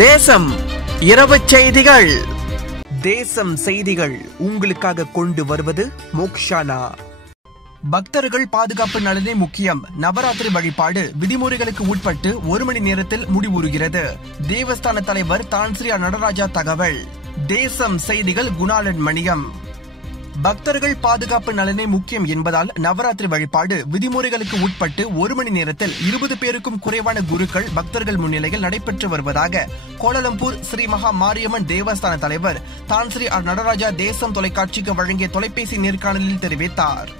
தேசம் இரவு செய்திகள். தேசம் செய்திகள் உங்களுக்காக கொண்டு வருவது மோக்ஷானா. பக்தர்கள் பாதுகாப்பு நலனே முக்கியம். நவராத்திரி வழிபாடு விதிமுறைகளுக்கு உட்பட்டு 1 மணி நேரத்தில் முடிவுறுகிறது. தேவஸ்தான தலைவர் தான்ஸ்ரீ நடராஜா தகவல். தேசம் செய்திகள் குணாளன் மணியம். பக்தர்கள் பாதுகாப்பு நலனே முக்கியம் என்பதால் நவராத்திரி வழிபாடு விதிமுறைகளுக்கு உட்பட்டு 1 மணி நேரத்தில் 20 பேருக்கும் குறைவான குருக்கள் பக்தர்கள் முன்னிலையில் நடைபெற்று வருவதாக கோலாலம்பூர் ஸ்ரீ மகா மாரியம்மன் தேவஸ்தான தலைவர் தான்ஸ்ரீ நடராஜா தேசம் தொலைக்காட்சிக்கு வழங்கிய தொலைபேசி நேர்காணலில் தெரிவித்தார்.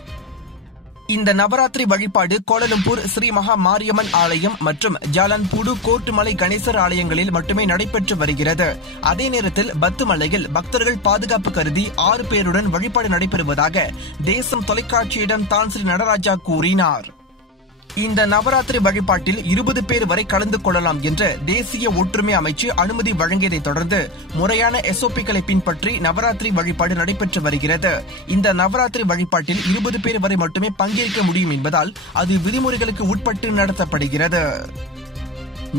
இந்த நவராத்திரி வழிபாடு கோலாலம்பூர் ஸ்ரீ மகா மாரியம்மன் ஆலயம் மற்றும் ஜாலன்பூடு கோர்ட்டுமலை கணேசர் ஆலயங்களில் மட்டுமே நடைபெற்று வருகிறது. அதே நேரத்தில் பத்துமலையில் பக்தர்கள் பாதுகாப்பு கருதி 6 பேருடன் வழிபாடு நடைபெறுவதாக தேசம் தொலைக்காட்சியிடம் தான்ஸ்ரீ நடராஜா கூறினார். இந்த நவராத்திரி வழிபாட்டில் 20 பேர் வரை கலந்து கொள்ளலாம் என்று தேசிய ஒற்றுமை அமைச்சு அனுமதி வழங்கியதை தொடர்ந்து முறையான SOP-களை பின்பற்றி நவராத்திரி வழிபாடு நடைபெற்று வருகிறது. இந்த நவராத்திரி வழிபாட்டில் 20 பேர் வரை மட்டுமே பங்கேற்க முடியும் என்பதால் அது விதிமுறைகளுக்கு உட்பட்டு நடத்தப்படுகிறது.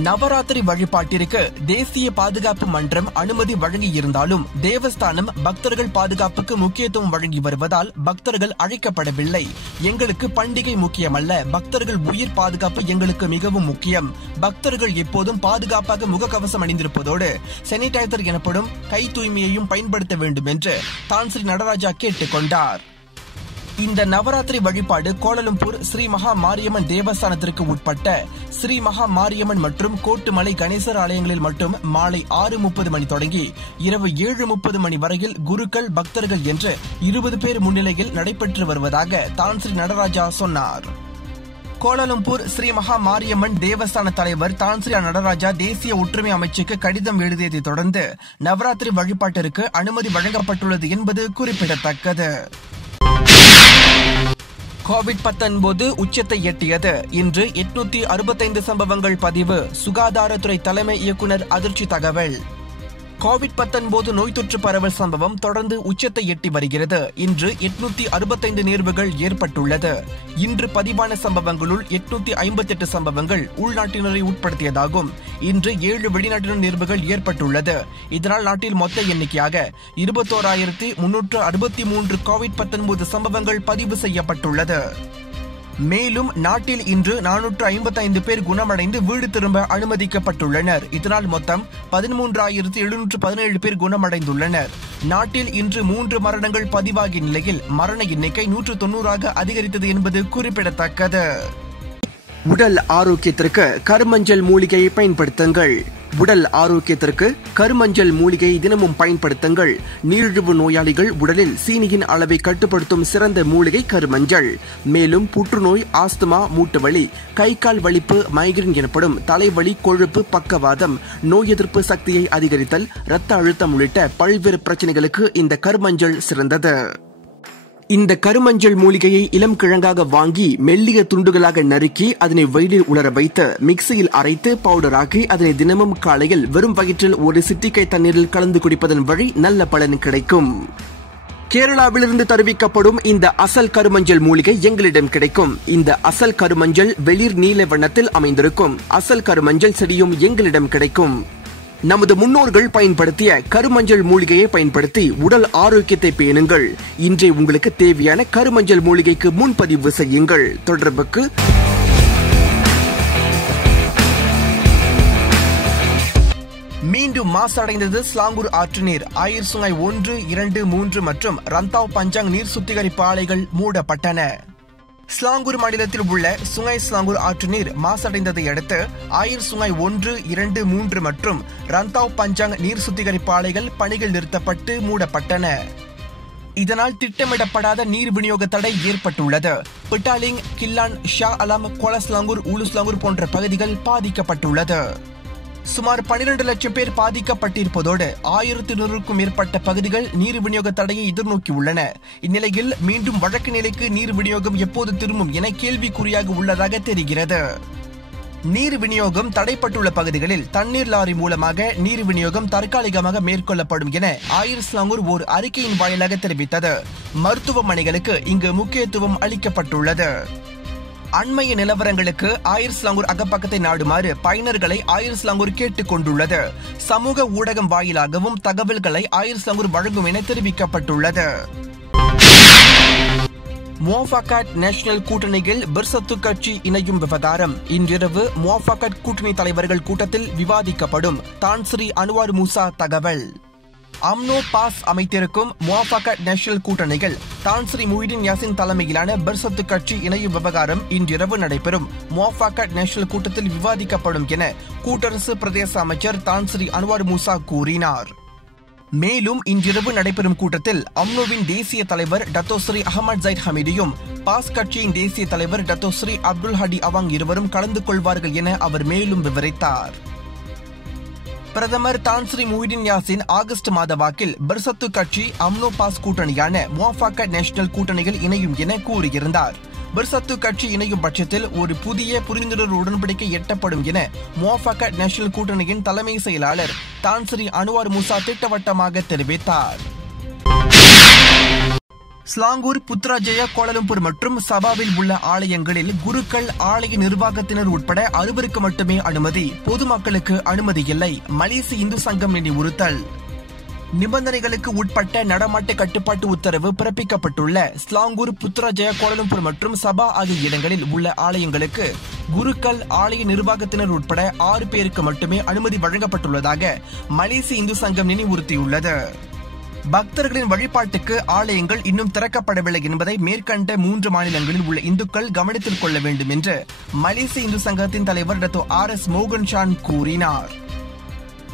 நவராத்திரி வழிபாட்டிற்கு தேசிய பாதுகாப்பு மன்றம் அனுமதி வழங்கியிருந்தாலும் தேவஸ்தானம் பக்தர்கள் பாதுகாப்புக்கு முக்கியத்துவம் வழங்கி வருவதால் பக்தர்கள் அழைக்கப்படவில்லை. எங்களுக்கு பண்டிகை முக்கியமல்ல, பக்தர்கள் உயிர் பாதுகாப்பு எங்களுக்கு மிகவும் முக்கியம். பக்தர்கள் எப்போதும் பாதுகாப்பாக முகக்கவசம் அணிந்திருப்பதோடு சானிடைசர் எனப்படும் கை தூய்மையையும் பயன்படுத்த வேண்டும் என்று தான்ஸ்ரீ நடராஜா கேட்டுக் கொண்டார். இந்த நவராத்திரி வழிபாடு கோலாலம்பூர் ஸ்ரீ மகா மாரியம்மன் தேவஸ்தானத்திற்கு உட்பட்ட ஸ்ரீ மகா மாரியம்மன் மற்றும் கோட்டுமலை கணேசர் ஆலயங்களில் மட்டும் மாலை 6:30 மணி தொடங்கி இரவு 7:30 மணி வரையில் குருக்கள் பக்தர்கள் என்று 20 பேர் முன்னிலையில் நடைபெற்று வருவதாக தான்ஸ்ரீ நடராஜா சொன்னார். கோலாலம்பூர் ஸ்ரீ மகா மாரியம்மன் தேவஸ்தான தலைவர் தான்ஸ்ரீ நடராஜா தேசிய ஒற்றுமை அமைச்சுக்கு கடிதம் எழுதியதை தொடர்ந்து நவராத்திரி வழிபாட்டிற்கு அனுமதி வழங்கப்பட்டுள்ளது என்பது குறிப்பிடத்தக்கது. கோவிட்-19 உச்சத்தை எட்டியது. இன்று 865 சம்பவங்கள் பதிவு. சுகாதாரத்துறை தலைமை இயக்குநர் அதிர்ச்சி தகவல். கோவிட்-19 நோய் தொற்று பரவல் சம்பவம் தொடர்ந்து உச்சத்தை எட்டி வருகிறது. இன்று 865 நேர்வுகள் ஏற்பட்டுள்ளது. இன்று பதிவான சம்பவங்களுள் 858 சம்பவங்கள் உள்நாட்டினரை உட்படுத்தியதாகும். இன்று 7 வெளிநாட்டினர் நேர்வுகள் ஏற்பட்டுள்ளது. இதனால் நாட்டில் மொத்த எண்ணிக்கையாக 21,363 கோவிட்-19 சம்பவங்கள் பதிவு செய்யப்பட்டுள்ளது. மேலும் நாட்டில் இன்று 455 பேர் குணமடைந்து வீடு திரும்ப அனுமதிக்கப்பட்டுள்ளனர். இதனால் மொத்தம் 13,717 பேர் குணமடைந்துள்ளனர். நாட்டில் இன்று 3 மரணங்கள் பதிவாகிய நிலையில் மரண எண்ணிக்கை 190 அதிகரித்தது என்பது குறிப்பிடத்தக்கது. உடல் ஆரோக்கியத்திற்கு கருமஞ்சள் மூலிகையை பயன்படுத்துங்கள். உடல் ஆரோக்கியத்திற்கு கருமஞ்சள் மூலிகை தினமும் பயன்படுத்துங்கள். நீரிழிவு நோயாளிகள் உடலில் சீனியின் அளவை கட்டுப்படுத்தும் சிறந்த மூலிகை கருமஞ்சள். மேலும் புற்றுநோய், ஆஸ்துமா, மூட்டுவலி, கை கால் வலிப்பு, மைக்ரேன் எனப்படும் தலைவலி, கொழுப்பு, பக்கவாதம், நோய் எதிர்ப்பு சக்தியை அதிகரித்தல், இரத்த அழுத்தம் உள்ளிட்ட பல்வேறு பிரச்சனைகளுக்கு இந்த கருமஞ்சள் சிறந்தது. இந்த கருமஞ்சள் மூலிகையை இளம் கிழங்காக வாங்கி மெல்லிய துண்டுகளாக நறுக்கி அதனை வெயிலில் உலர வைத்து மிக்சியில் அரைத்து பவுடராக்கி அதனை தினமும் காலையில் வெறும் வயிற்றில் ஒரு சிட்டிகை தண்ணீரில் கலந்து குடிப்பதன் வழி நல்ல பலன் கிடைக்கும். கேரளாவிலிருந்து தெரிவிக்கப்படும் இந்த அசல் கருமஞ்சள் மூலிகை எங்களிடம் கிடைக்கும். இந்த அசல் கருமஞ்சள் வெளிர் நீல வண்ணத்தில் அமைந்திருக்கும். அசல் கருமஞ்சள் செடியும் எங்களிடம் கிடைக்கும். நமது முன்னோர்கள் பயன்படுத்திய கருமஞ்சள் மூலிகையை பயன்படுத்தி உடல் ஆரோக்கியத்தை பேணுங்கள். இன்றே உங்களுக்கு தேவையான கருமஞ்சள் மூலிகைக்கு முன்பதிவு செய்யுங்கள். தொடர்புக்கு மீண்டும் மாசடைந்தது ஸ்லாங்கூர் ஆற்று நீர். ஆயிர் சுங்காய் 1, 2, 3 மற்றும் ரந்தாவ் பஞ்சாங் நீர் சுத்திகரிப்பு ஆலைகள் மூடப்பட்டன. ஸ்லாங்கூர் மாநிலத்தில் உள்ள சுங்காய் ஸ்லாங்கூர் ஆற்று நீர் மாசடைந்ததை அடுத்து ஆயிர் சுங்காய் 1, 2, 3 மற்றும் ரந்தாவ் பஞ்சாங் நீர் சுத்திகரிப்பு ஆலைகள் பணிகள் நிறுத்தப்பட்டு மூடப்பட்டன. இதனால் திட்டமிடப்படாத நீர் விநியோக தடை ஏற்பட்டுள்ளது. பிட்டாலிங், கில்லான், ஷா அலாம், கோலஸ்லாங்கூர், ஊலுஸ்லாங்கூர் போன்ற பகுதிகள் பாதிக்கப்பட்டுள்ளது. சுமார் 12 லட்சம் பேர் பாதிக்கப்பட்டிருப்பதோடு 1100க்கும் மேற்பட்ட பகுதிகள் நீர் விநியோக தடையை எதிர்நோக்கியுள்ளன. இந்நிலையில் மீண்டும் வழக்கு நிலைக்கு நீர் விநியோகம் எப்போது திரும்பும் என கேள்விக்குறியாக உள்ளதாக தெரிகிறது. நீர் விநியோகம் தடைப்பட்டுள்ள பகுதிகளில் தண்ணீர் லாரி மூலமாக நீர் விநியோகம் தற்காலிகமாக மேற்கொள்ளப்படும் என ஆயிர் ஸ்லாங்கூர் ஓர் அறிக்கையின் வாயிலாக தெரிவித்தது. மருத்துவமனைகளுக்கு இங்கு முக்கியத்துவம் அளிக்கப்பட்டுள்ளது. அண்மைய நிலவரங்களுக்கு ஆயர் ஸ்லாங்கூர் அகப்பக்கத்தை நாடுமாறு பயனர்களை ஆயர் ஸ்லாங்கூர் கேட்டுக் கொண்டுள்ளது. சமூக ஊடகம் வாயிலாகவும் தகவல்களை ஆயர் ஸ்லாங்கூர் வழங்கும் என தெரிவிக்கப்பட்டுள்ளது. முவாஃபகாத் நேஷனல் கூட்டணியில் பிர்சத்து கட்சி இணையும் விவகாரம் இன்றிரவு முவாஃபகாத் கூட்டணி தலைவர்கள் கூட்டத்தில் விவாதிக்கப்படும். தான் ஸ்ரீ அன்வார் மூசா தகவல். அம்னோ பாஸ் அமைத்திருக்கும் முவாஃபகாத் நேஷனல் கூட்டணியில் தான் ஸ்ரீ முஹிதீன் யாசின் தலைமையிலான பிர்சத்து கட்சி இணையும் விவகாரம் இன்றிரவு நடைபெறும் முவாஃபகாத் நேஷனல் கூட்டத்தில் விவாதிக்கப்படும் என கூட்டரசு பிரதேச அமைச்சர் தான் ஸ்ரீ அன்வார் மூசா கூறினார். மேலும் இன்றிரவு நடைபெறும் கூட்டத்தில் அம்னோவின் தேசிய தலைவர் டத்தோஸ்ரீ அஹமத் ஜைட் ஹமீதியும் பாஸ் கட்சியின் தேசிய தலைவர் டத்தோஸ்ரீ அப்துல் ஹடி அவாங் இருவரும் கலந்து கொள்வார்கள் என அவர் மேலும் விவரித்தார். பிரதமர் தான் ஸ்ரீ முஹிதீன் யாசின் ஆகஸ்ட் மாத வாக்கில் பிர்சத்து கட்சி அம்னோ பாஸ் கூட்டணியான முவாஃபகாத் நேஷனல் கூட்டணியில் இணையும் என கூறியிருந்தார். பிர்சத்து கட்சி இணையும் பட்சத்தில் ஒரு புதிய புரிந்துணர்வு உடன்படிக்கை எட்டப்படும் என முவாஃபகாத் நேஷனல் கூட்டணியின் தலைமை செயலாளர் தான் ஸ்ரீ அன்வார் மூசா திட்டவட்டமாக தெரிவித்தார். ஸ்லாங்கூர், புத்ராஜயா, கோலாலம்பூர் மற்றும் சபாவில் உள்ள ஆலயங்களில் குருக்கள், ஆலய நிர்வாகத்தினர் உட்பட 60 மட்டுமே அனுமதி. பொதுமக்களுக்கு அனுமதி இல்லை. மலேசிய இந்து சங்கம் நினைவுறுத்தல். நிபந்தனைகளுக்கு உட்பட்ட நடமாட்ட கட்டுப்பாட்டு உத்தரவு பிறப்பிக்கப்பட்டுள்ள ஸ்லாங்கூர், புத்ராஜயா, கோலாலம்பூர் மற்றும் சபா ஆகிய இடங்களில் உள்ள ஆலயங்களுக்கு குருக்கள், ஆலய நிர்வாகத்தினர் உட்பட 6 பேருக்கு மட்டுமே அனுமதி வழங்கப்பட்டுள்ளதாக மலேசிய இந்து சங்கம் நினைவுறுத்தியுள்ளது. பக்தர்களின் வழிபாட்டுக்கு ஆலயங்கள் இன்னும் திறக்கப்படவில்லை என்பதை மேற்கண்ட 3 மாநிலங்களில் உள்ள இந்துக்கள் கவனத்தில் கொள்ள வேண்டும் என்று மலேசிய இந்து சங்கத்தின் தலைவர் டத்தோ RS மோகன் ஷான் கூறினார்.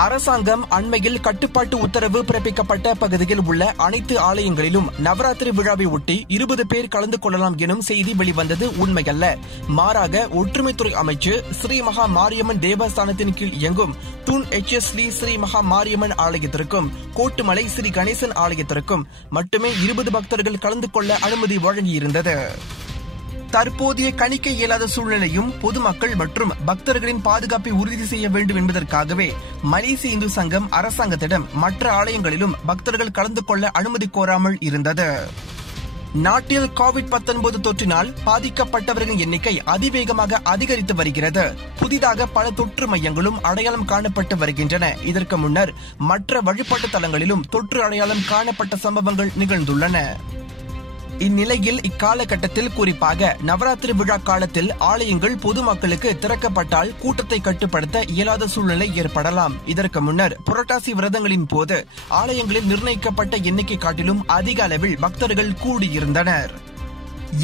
அரசாங்கம் அண்மையில் கட்டுப்பாட்டு உத்தரவு பிறப்பிக்கப்பட்ட பகுதியில் உள்ள அனைத்து ஆலயங்களிலும் நவராத்திரி விழாவை ஒட்டி 20 பேர் கலந்து கொள்ளலாம் எனும் செய்தி வெளிவந்தது உண்மையல்ல. மாறாக ஒற்றுமைத்துறை அமைச்சு ஸ்ரீ மகா மாரியம்மன் தேவஸ்தானத்தின் கீழ் இயங்கும் தூண் HS ஸ்ரீ மகா மாரியம்மன் ஆலயத்திற்கும் கோட்டுமலை ஸ்ரீ கணேசன் ஆலயத்திற்கும் மட்டுமே 20 பக்தர்கள் கலந்து கொள்ள அனுமதி வழங்கியிருந்தது. தற்போதைய கணிக்க இயலாத சூழ்நிலையும் பொதுமக்கள் மற்றும் பக்தர்களின் பாதுகாப்பை உறுதி செய்ய வேண்டும் என்பதற்காகவே மலேசிய இந்து சங்கம் அரசாங்கத்திடம் மற்ற ஆலயங்களிலும் பக்தர்கள் கலந்து கொள்ள அனுமதி கோராமல் இருந்தது. நாட்டில் COVID-19 தொற்றினால் பாதிக்கப்பட்டவர்களின் எண்ணிக்கை அதிவேகமாக அதிகரித்து வருகிறது. புதிதாக பல தொற்று மையங்களும் அடையாளம் காணப்பட்டு வருகின்றன. இதற்கு முன்னர் மற்ற வழிபாட்டு தலங்களிலும் தொற்று அடையாளம் காணப்பட்ட சம்பவங்கள் நிகழ்ந்துள்ளன. இந்நிலையில் இக்காலகட்டத்தில் குறிப்பாக நவராத்திரி விழா காலத்தில் ஆலயங்கள் பொதுமக்களுக்கு திறக்கப்பட்டால் கூட்டத்தை கட்டுப்படுத்த இயலாத சூழ்நிலை ஏற்படலாம். இதற்கு முன்னர் புரட்டாசி விரதங்களின் போது ஆலயங்களில் நிர்ணயிக்கப்பட்ட எண்ணிக்கை காட்டிலும் அதிக அளவில் பக்தர்கள் கூடியிருந்தனர்.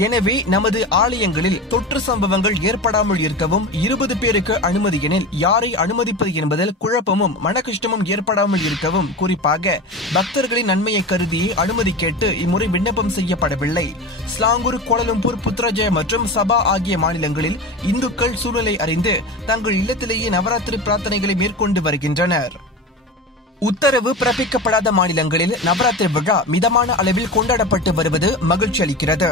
எனவே நமது ஆலயங்களில் தொற்று சம்பவங்கள் ஏற்படாமல் இருக்கவும் 20 பேருக்கு அனுமதி எனில் யாரை அனுமதிப்பது என்பதில் குழப்பமும் மனக்கஷ்டமும் ஏற்படாமல் இருக்கவும் குறிப்பாக பக்தர்களின் நன்மையை கருதியே அனுமதி கேட்டு இம்முறை விண்ணப்பம் செய்யப்படவில்லை. ஸ்லாங்கூர், கோலாலம்பூர், புத்ராஜயா மற்றும் சபா ஆகிய மாநிலங்களில் இந்துக்கள் சூழலை அறிந்து தங்கள் இல்லத்திலேயே நவராத்திரி பிரார்த்தனைகளை மேற்கொண்டு வருகின்றனர். உத்தரவு பிறப்பிக்கப்படாத மாநிலங்களில் நவராத்திரி விழா மிதமான அளவில் கொண்டாடப்பட்டு வருவது மகிழ்ச்சி அளிக்கிறது.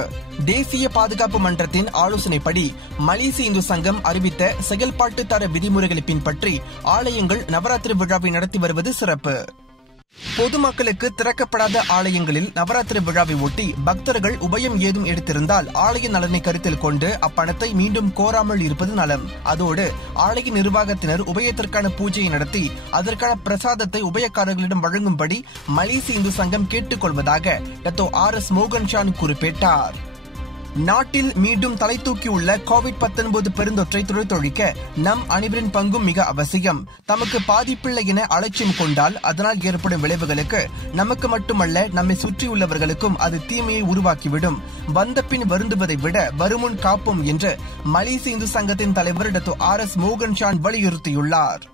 தேசிய பாதுகாப்பு மன்றத்தின் ஆலோசனைப்படி மலேசிய இந்து சங்கம் அறிவித்த செயல்பாட்டு தர விதிமுறைகளை பின்பற்றி ஆலயங்கள் நவராத்திரி விழாவை நடத்தி வருவது சிறப்பு. பொதுமக்களுக்கு திறக்கப்படாத ஆலயங்களில் நவராத்திரி விழாவை ஒட்டி பக்தர்கள் உபயம் ஏதும் எடுத்திருந்தால் ஆலய நலனை கருத்தில் கொண்டு அப்பணத்தை மீண்டும் கோராமல் இருப்பது நலம். அதோடு ஆலய நிர்வாகத்தினர் உபயத்திற்கான பூஜையை நடத்தி அதற்கான பிரசாதத்தை உபயக்காரர்களிடம் வழங்கும்படி மலேசிய இந்து சங்கம் கேட்டுக் கொள்வதாக டத்தோ RS மோகன் ஷான் குறிப்பிட்டார். நாட்டில் மீண்டும் தலை தூக்கியுள்ள COVID-19 பெருந்தொற்றை துடைத்தொழிக்க நம் அனைவரின் பங்கும் மிக அவசியம். தமக்கு பாதிப்பில்லை என அலட்சியம் கொண்டால் அதனால் ஏற்படும் விளைவுகளுக்கு நமக்கு மட்டுமல்ல நம்மை சுற்றியுள்ளவர்களுக்கும் அது தீமையை உருவாக்கிவிடும். வந்த பின் வருந்துவதை விட வருமுன் காப்போம் என்று மலேசிய இந்து சங்கத்தின் தலைவர் டத்தோ RS மோகன் ஷான் வலியுறுத்தியுள்ளார்.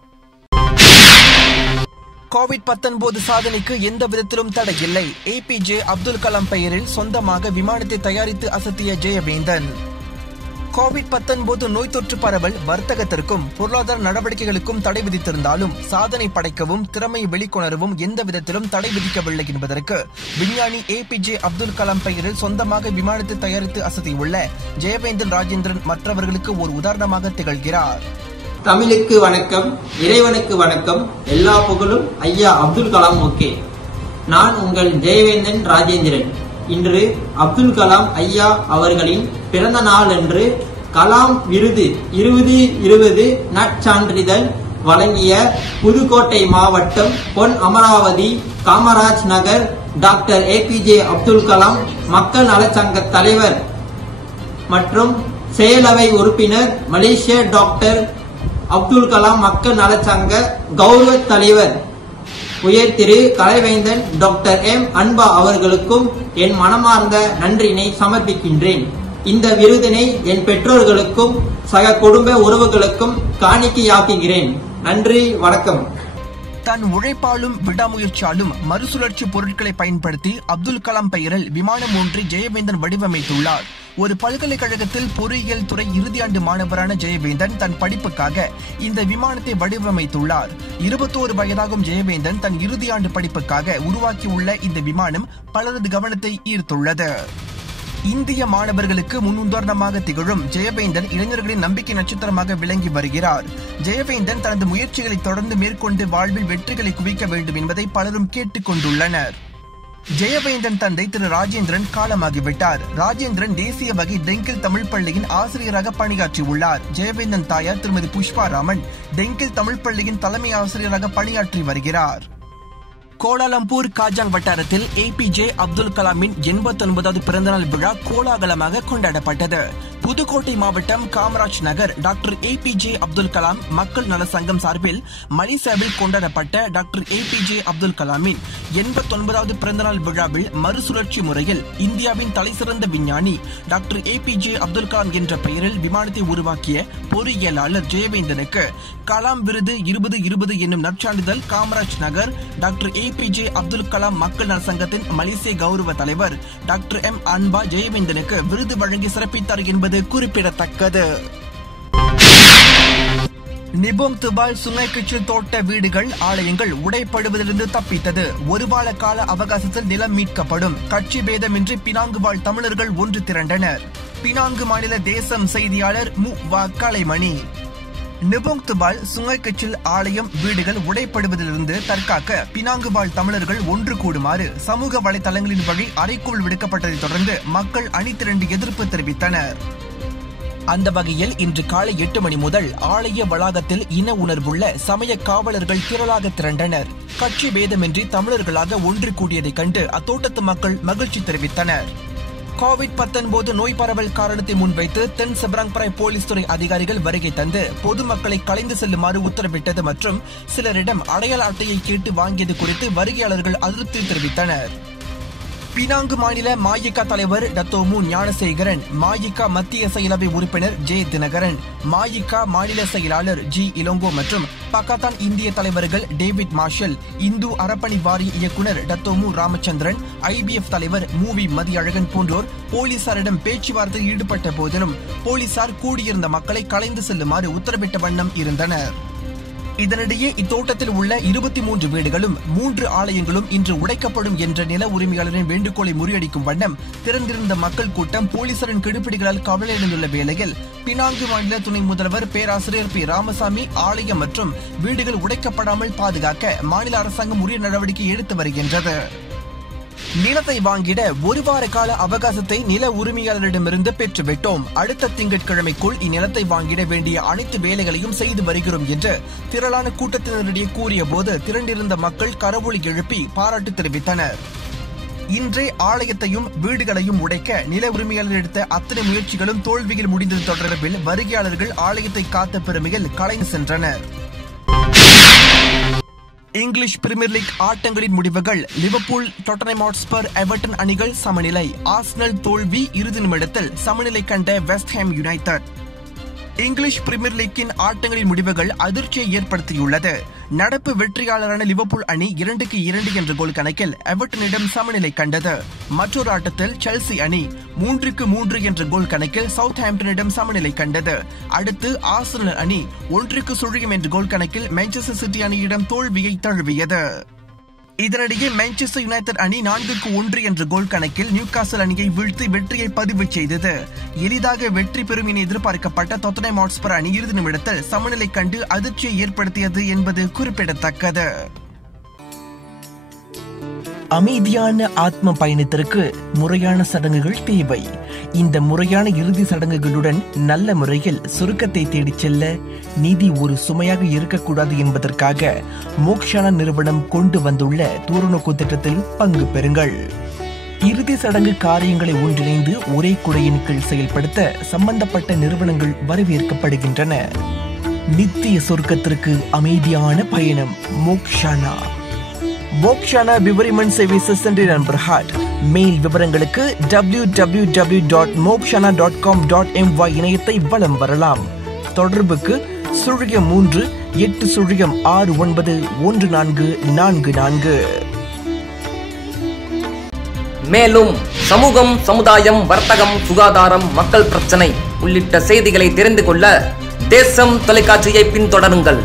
COVID-19 சாதனைக்கு எந்த விதத்திலும் தடை இல்லை. APJ அப்துல் கலாம் பெயரில் சொந்தமாக விமானத்தை தயாரித்து அசத்திய ஜெயவேந்தன். COVID-19 நோய் தொற்று பரவல் வர்த்தகத்திற்கும் பொருளாதார நடவடிக்கைகளுக்கும் தடை விதித்திருந்தாலும் சாதனை படைக்கவும் திறமையை வெளிக்கொணரவும் எந்த விதத்திலும் தடை விதிக்கவில்லை என்பதற்கு விஞ்ஞானி APJ அப்துல் கலாம் பெயரில் சொந்தமாக விமானத்தை தயாரித்து அசத்தியுள்ள ஜெயவேந்தன் ராஜேந்திரன் மற்றவர்களுக்கு ஒரு உதாரணமாக திகழ்கிறார். தமிழுக்கு வணக்கம், இறைவனுக்கு வணக்கம், எல்லா புகழும் ஐயா அப்துல் கலாம். ஓகே, நான் உங்கள் ஜெயவேந்தன் ராஜேந்திரன். இன்று அப்துல் கலாம் ஐயா அவர்களின் பிறந்த நாள் என்று கலாம் விருது 2020 நற்சான்றிதழ் வழங்கிய புதுக்கோட்டை மாவட்டம் பொன் அமராவதி காமராஜ் நகர் டாக்டர் APJ அப்துல் கலாம் மக்கள் நலச்சங்க தலைவர் மற்றும் செயலவை உறுப்பினர் மலேசிய டாக்டர் அப்துல் கலாம் மக்கள் நலச்சங்க கௌரவ தலைவர் உயர் திரு கலைவேந்தன் டாக்டர் அன்பா அவர்களுக்கும் என் மனமார்ந்த நன்றியினை சமர்ப்பிக்கின்றேன். இந்த விருதினை என் பெற்றோர்களுக்கும் சக குடும்ப உறவுகளுக்கும் காணிக்கையாக்குகிறேன். நன்றி, வணக்கம். தன் உழைப்பாலும் விடாமுயற்சியாலும் மறுசுழற்சி பொருட்களை பயன்படுத்தி அப்துல் கலாம் பெயரில் விமானம் ஒன்றை ஜெயவேந்தன் வடிவமைத்துள்ளார். ஒரு பல்கலைக்கழகத்தில் பொறியியல் துறை இறுதியாண்டு மாணவரான ஜெயவேந்தன் தன் படிப்புக்காக இந்த விமானத்தை வடிவமைத்துள்ளார். 21 வயதாகும் ஜெயவேந்தன் தன் இறுதியாண்டு படிப்புக்காக உருவாக்கியுள்ள இந்த விமானம் பலரது கவனத்தை ஈர்த்துள்ளது. இந்திய மாணவர்களுக்கு முன்னுதாரணமாக திகழும் ஜெயவேந்தன் இளைஞர்களின் நம்பிக்கை நட்சத்திரமாக விளங்கி வருகிறார். ஜெயவேந்தன் தனது முயற்சிகளை தொடர்ந்து மேற்கொண்டு வாழ்வில் வெற்றிகளை குவிக்க வேண்டும் என்பதை பலரும் கேட்டுக் கொண்டுள்ளனர். ஜெயவேந்தன் தந்தை திரு ராஜேந்திரன் காலமாகிவிட்டார். ராஜேந்திரன் தேசிய வகை டெங்கில் தமிழ் பள்ளியின் ஆசிரியராக பணியாற்றியுள்ளார். ஜெயவேந்தன் தாயார் திருமதி புஷ்பா ராமன் டெங்கில் தமிழ் பள்ளியின் தலைமை ஆசிரியராக பணியாற்றி வருகிறார். கோலாலம்பூர் காஜாங் வட்டாரத்தில் APJ அப்துல் கலாமின் 89வது பிறந்தநாள் விழா கோலாகலமாக கொண்டாடப்பட்டது. புதுக்கோட்டை மாவட்டம் காமராஜ் நகர் டாக்டர் APJ அப்துல் கலாம் மக்கள் நல சங்கம் சார்பில் மலேசியாவில் கொண்டாடப்பட்ட டாக்டர் APJ அப்துல் கலாமின் 89வது பிறந்தநாள் விழாவில் மறுசுழற்சி முறையில் இந்தியாவின் தலைசிறந்த விஞ்ஞானி டாக்டர் APJ அப்துல் கலாம் என்ற பெயரில் விமானத்தை உருவாக்கிய பொறியியலாளர் ஜெயவேந்தனுக்கு கலாம் விருது 2020 என்னும் நற்சான்றிதழ் காமராஜ் நகர் டாக்டர் APJ அப்துல் கலாம் மக்கள் நல சங்கத்தின் மலேசிய கௌரவ தலைவர் டாக்டர் அன்பா ஜெயவேந்தனுக்கு விருது வழங்கி சிறப்பித்தார் என்பது குறிப்பிடத்தக்கது. நிபோங் துபால் சுங்கை கிச்சில் தோட்ட வீடுகள் ஆலயங்கள் உடைப்படுவதிலிருந்து தப்பித்தது. ஒரு வார கால அவகாசத்தில் நிலம் மீட்கப்படும். கட்சி பேதமின்றி பினாங்கு வாழ் தமிழர்கள் ஒன்று திரண்டனர். பினாங்கு மாநில தேசம் செய்தியாளர் கலைமணி. நிபோங் துபால் சுங்கை கிச்சில் ஆலயம் வீடுகள் உடைப்படுவதிலிருந்து தற்காக்க பினாங்கு வாழ் தமிழர்கள் ஒன்று கூடுமாறு சமூக வலைதளங்களின் வழி அறைகூவல் விடுக்கப்பட்டதை தொடர்ந்து மக்கள் அணி திரண்டு எதிர்ப்பு தெரிவித்தனர். அந்த வகையில் இன்று காலை 8 மணி முதல் ஆலய வளாகத்தில் இன உணர்வுள்ள சமய காவலர்கள் திரளாக திரண்டனர். கட்சி பேதமின்றி தமிழர்களாக ஒன்று கூடியதைக் கண்டு அத்தோட்டத்து மக்கள் மகிழ்ச்சி தெரிவித்தனர். கோவிட்-19 நோய் பரவல் காரணத்தை முன்வைத்து தென் செபரங்பராய் போலீஸ் துறை அதிகாரிகள் வருகை தந்து பொதுமக்களை கலைந்து செல்லுமாறு உத்தரவிட்டது மற்றும் சிலரிடம் அடையாள அட்டையை கேட்டு வாங்கியது குறித்து வருகையாளர்கள் அதிருப்தி தெரிவித்தனர். பினாங்கு மாநில மாயிகா தலைவர் டத்தோமு ஞானசேகரன், மாயிகா மத்திய செயலவை உறுப்பினர் ஜே தினகரன், மாயிகா மாநில செயலாளர் ஜி இலங்கோ மற்றும் பக்காத்தான் இந்திய தலைவர்கள் டேவிட் மார்ஷல், இந்து அறப்பணி வாரிய இயக்குநர் டத்தோமு ராமச்சந்திரன், IBF தலைவர் மூவி மதியழகன் போன்றோர் போலீசாரிடம் பேச்சுவார்த்தையில் ஈடுபட்ட போதிலும் போலீசார் கூடியிருந்த மக்களை கலைந்து செல்லுமாறு உத்தரவிட்ட வண்ணம் இருந்தனர். இதனிடையே இத்தோட்டத்தில் உள்ள 23 வீடுகளும் 3 ஆலயங்களும் இன்று உடைக்கப்படும் என்ற நில உரிமையாளரின் வேண்டுகோளை முறியடிக்கும் வண்ணம் திரண்டிருந்த மக்கள் கூட்டம் போலீசாரின் கெடுபிடிகளால் கவலையடைந்துள்ள வேளையில் பினாங்கு மாநில துணை முதல்வர் பேராசிரியர் P. ராமசாமி ஆலயம் மற்றும் வீடுகள் உடைக்கப்படாமல் பாதுகாக்க மாநில அரசாங்கம் உரிய நடவடிக்கை எடுத்து வருகின்றது. நிலத்தை வாங்கிட ஒரு வார கால அவகாசத்தை நில உரிமையாளரிடமிருந்து பெற்றுவிட்டோம். அடுத்த திங்கட்கிழமைக்குள் இந்நிலத்தை வாங்கிட வேண்டிய அனைத்து வேலைகளையும் செய்து வருகிறோம் என்று திரளான கூட்டத்தினரிடையே கூறிய போது திரண்டிருந்த மக்கள் கரவொலி எழுப்பி பாராட்டு தெரிவித்தனர். இன்றே ஆலயத்தையும் வீடுகளையும் உடைக்க நில உரிமையாளர் எடுத்த அத்தனை முயற்சிகளும் தோல்வியில் முடிந்தது தொடர்பில் வருகையாளர்கள் ஆலயத்தை காத்த பெருமையில் கலைந்து சென்றனர். இங்கிலீஷ் பிரீமியர் லீக் ஆட்டங்களின் முடிவுகள்: லிவர்பூல், டாட்டன்ஹாம் ஹாட்ஸ்பர், எவர்டன் அணிகள் சமநிலை. ஆர்சனல் தோல்வி, இறுதி நிமிடத்தில் சமநிலை கண்ட West Ham United. English premier லீக்கின் ஆட்டங்களின் முடிவுகள் அதிர்ச்சியை ஏற்படுத்தியுள்ளது. நடப்பு வெற்றியாளரான லிவர்பூல் அணி 2-2 என்ற கோல் கணக்கில் எவர்டனிடம் சமநிலை கண்டது. மற்றொரு ஆட்டத்தில் செல்சி அணி 3-3 என்ற கோல் கணக்கில் சவுத்ஹாம்டனிடம் சமநிலை கண்டது. அடுத்து ஆர்சனல் அணி 1-0 என்ற கோல் கணக்கில் மான்செஸ்டர் சிட்டி அணியிடம் தோல்வியை தழுவியது. இதனிடையே மான்செஸ்டர் யுனைடெட் அணி 4-1 என்ற கோல் கணக்கில் நியூகாசல் அணியை வீழ்த்தி வெற்றியை பதிவு செய்தது. எளிதாக வெற்றி பெறும் என எதிர்பார்க்கப்பட்ட டாட்டன்ஹாம் ஹாட்ஸ்பர் அணி இறுதி நிமிடத்தில் சமநிலை கண்டு அதிர்ச்சியை ஏற்படுத்தியது என்பது குறிப்பிடத்தக்கது. அமைதியான ஆத்ம பயணத்திற்கு முறையான சடங்குகள் தேவை. இந்த முறையான இறுதி சடங்குகளுடன் நல்ல முறையில் சுருக்கத்தை தேடிச் செல்ல நிதி ஒரு சுமையாக இருக்கக்கூடாது என்பதற்காக மோக்ஷானா நிறுவனம் கொண்டு வந்துள்ள தூரநோக்கு திட்டத்தில் பங்கு பெறுங்கள். இறுதி சடங்கு காரியங்களை ஒன்றிணைந்து ஒரே குடையின் கீழ் செயல்படுத்த சம்பந்தப்பட்ட நிறுவனங்கள் வரவேற்கப்படுகின்றன. நித்திய சொர்க்கத்திற்கு அமைதியான பயணம். Mokshana. Mokshana விவரிமன் சேவைசஸ் centre in Berhad. மேல் விவரங்களுக்கு www.mokshana.com.my இணையத்தை வலம் வரலாம். தொடர்புக்கு 03-806914444. மேலும் சமூகம், சமுதாயம், வர்த்தகம், சுகாதாரம், மக்கள் பிரச்சனை உள்ளிட்ட செய்திகளை தெரிந்து கொள்ள தேசம் தொலைக்காட்சியை பின்தொடருங்கள்.